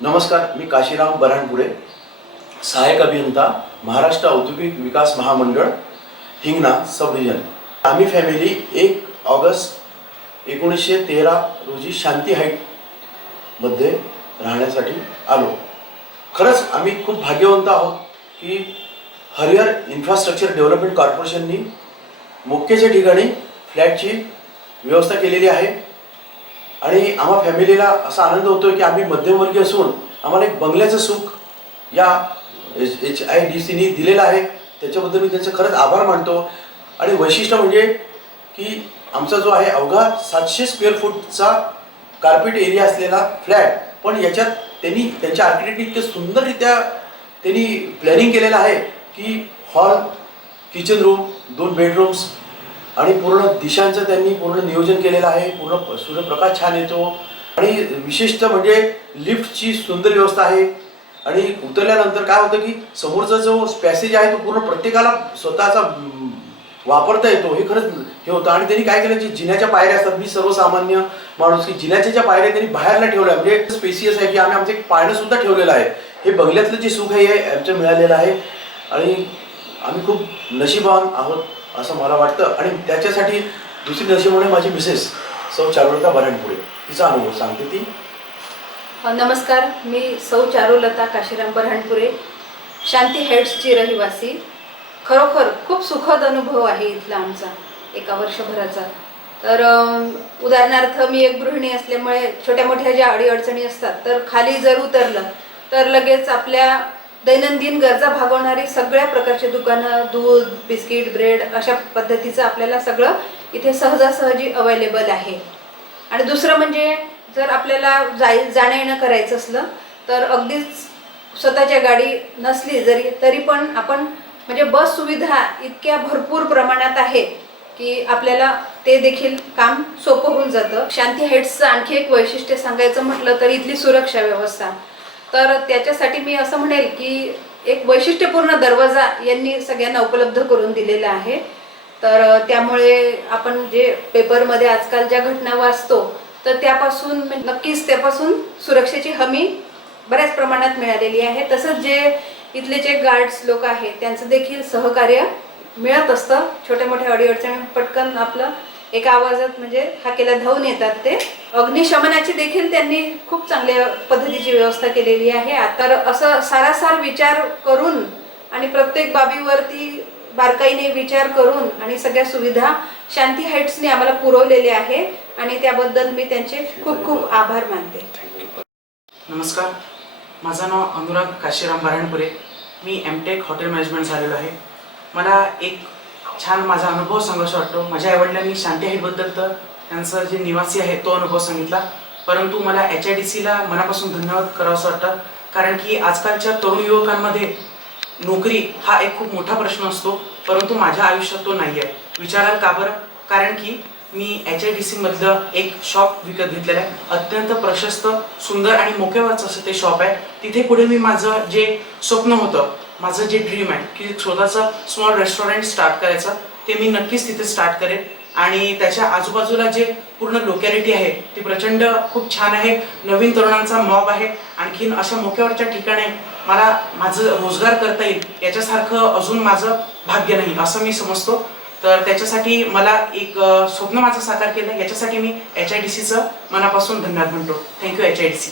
नमस्कार, मी काशीराम बऱ्हाणपुरे, सहाय्यक अभियंता, महाराष्ट्र औद्योगिक विकास महामंडळ, हिंगणा सब डिव्हिजन। आम्ही फॅमिली 1 ऑगस्ट 1913 रोजी शांती हाईटमध्ये राहण्यासाठी आलो। खरंच आम्ही खूप भाग्यवंत आहोत की हरिहर इन्फ्रास्ट्रक्चर डेव्हलपमेंट कॉर्पोरेशननी मोक्याच्या ठिकाणी फ्लॅटची व्यवस्था केलेली आहे आणि आम्हा फॅमिलीला असा आनंद होतो की आम्ही मध्यमवर्गीय असून आम्हाला एक बंगल्याचं सुख या HIDCनी दिलेलं आहे। त्याच्याबद्दल मी त्यांचे खरंच आभार मानतो। आणि वैशिष्ट्य म्हणजे की आमचा जो आहे अवघा 700 स्क्वेअर फूटचा कार्पेट एरिया असलेला फ्लॅट, पण याच्यात त्यांनी त्यांच्या आर्किटेक्टनी इतके सुंदररित्या त्यांनी प्लॅनिंग केलेलं आहे की हॉल, किचन रूम, 2 बेडरूम्स आणि पूर्ण दिशांचं त्यांनी पूर्ण नियोजन केलेलं आहे। पूर्ण सूर्यप्रकाश छान येतो आणि विशेषतः म्हणजे लिफ्टची सुंदर व्यवस्था आहे। आणि उतरल्यानंतर काय होतं की समोरचा जो पॅसेज आहे तो पूर्ण प्रत्येकाला स्वतःचा वापरता येतो, हे खरंच हे होतं। आणि त्यांनी काय केलं, जी जिन्याच्या पायऱ्या असतात, मी सर्वसामान्य माणूस की जिन्याच्या ज्या पायऱ्या त्यांनी बाहेरला ठेवल्या, म्हणजे स्पेसियस आहे की आम्ही आमचं एक पाळणं सुद्धा ठेवलेलं आहे। हे बंगल्यातलं जे सुख आहे हे आमच्या मिळालेलं आहे आणि आम्ही खूप नशीबवान आहोत असं मला वाटतं। आणि त्याच्यासाठी दुसरी नशीब म्हणजे माझी मिसेस सौ चारुलता बऱ्हाणपुरे, तिचा अनुभव सांगते ती। नमस्कार, मी सौ चारुलता काशीराम बऱ्हाणपुरे, शांती हाईट्सची रहिवासी। खरोखर खूप सुखद अनुभव आहे इथला आमचा 1 वर्षभराचा। तर उदाहरणार्थ मी एक गृहिणी असल्यामुळे छोट्या मोठ्या ज्या अडीअडचणी असतात, तर खाली जर उतरलं तर लगेच आपल्या दैनंदिन गरजा भागवणारी सगळ्या प्रकारचे दुकानं, दूध, बिस्किट, ब्रेड अशा पद्धतीचं आपल्याला सगळं इथे सहजासहजी अवेलेबल आहे। आणि दुसरं म्हणजे जर आपल्याला जाणं येणं करायचं असलं तर अगदीच स्वतःच्या गाडी नसली जरी तरी पण आपण म्हणजे बस सुविधा इतक्या भरपूर प्रमाणात आहे की आपल्याला ते देखील काम सोपं होऊन जातं। शांती हाईट्सचं आणखी एक वैशिष्ट्य सांगायचं म्हटलं तर इथली सुरक्षा व्यवस्था। तर त्याच्यासाठी मी असं म्हणेल की एक वैशिष्ट्यपूर्ण दरवाजा यांनी सगळ्यांना उपलब्ध करून दिलेला आहे। तर त्यामुळे आपण जे पेपरमध्ये आजकाल ज्या घटना वाचतो तर त्यापासून नक्कीच त्यापासून सुरक्षेची हमी बऱ्याच प्रमाणात मिळालेली आहे। तसंच जे इथले जे गार्ड्स लोक आहेत त्यांचं देखील सहकार्य मिळत असतं। छोट्या मोठ्या अडीअडचणी पटकन आपलं एका आवाजात म्हणजे हाकेला धावून येतात ते। अग्निशमनाची देखील त्यांनी खूप चांगल्या पद्धतीची व्यवस्था केलेली आहे। तर असं सारासार विचार करून आणि प्रत्येक बाबीवरती बारकाईने विचार करून आणि सगळ्या सुविधा शांती हाईट्सने आम्हाला पुरवलेल्या आहे आणि त्याबद्दल मी त्यांचे खूप खूप आभार मानते। नमस्कार, माझं नाव अनुराग काशीराम बऱ्हाणपुरे, मी MTech हॉटेल मॅनेजमेंट झालेलो आहे। मला एक छान माझा अनुभव सांगायचा वाटतो। माझ्या आईवडिलांनी शांती हाईटबद्दल तर त्यांचं जे निवासी आहे तो अनुभव सांगितला, परंतु मला HIDCला मनापासून धन्यवाद करावंसं वाटतं, कारण की आजकालच्या तरुण युवकांमध्ये नोकरी हा एक खूप मोठा प्रश्न असतो, परंतु माझ्या आयुष्यात तो नाही आहे। विचाराल का बरं? कारण की मी HIDCमधलं एक शॉप विकत घेतलेलं आहे। अत्यंत प्रशस्त, सुंदर आणि मोकेवाचं असं ते शॉप आहे। तिथे पुढे मी माझं जे स्वप्न होतं, माझं जे ड्रीम आहे की स्वतःचं स्मॉल रेस्टॉरंट स्टार्ट करायचं, ते मी नक्कीच तिथे स्टार्ट करेन। आणि त्याच्या आजूबाजूला जे पूर्ण लोकॅलिटी आहे ती प्रचंड खूप छान आहे। नवीन तरुणांचा मॉब आहे। आणखीन अशा मोक्यावरच्या ठिकाणी मला माझं रोजगार करता येईल याच्यासारखं अजून माझं भाग्य नाही असं मी समजतो। तर त्याच्यासाठी मला एक स्वप्न माझं साकार केलं, याच्यासाठी मी HIDCचं मनापासून धन्यवाद म्हणतो। Thank you HIDC।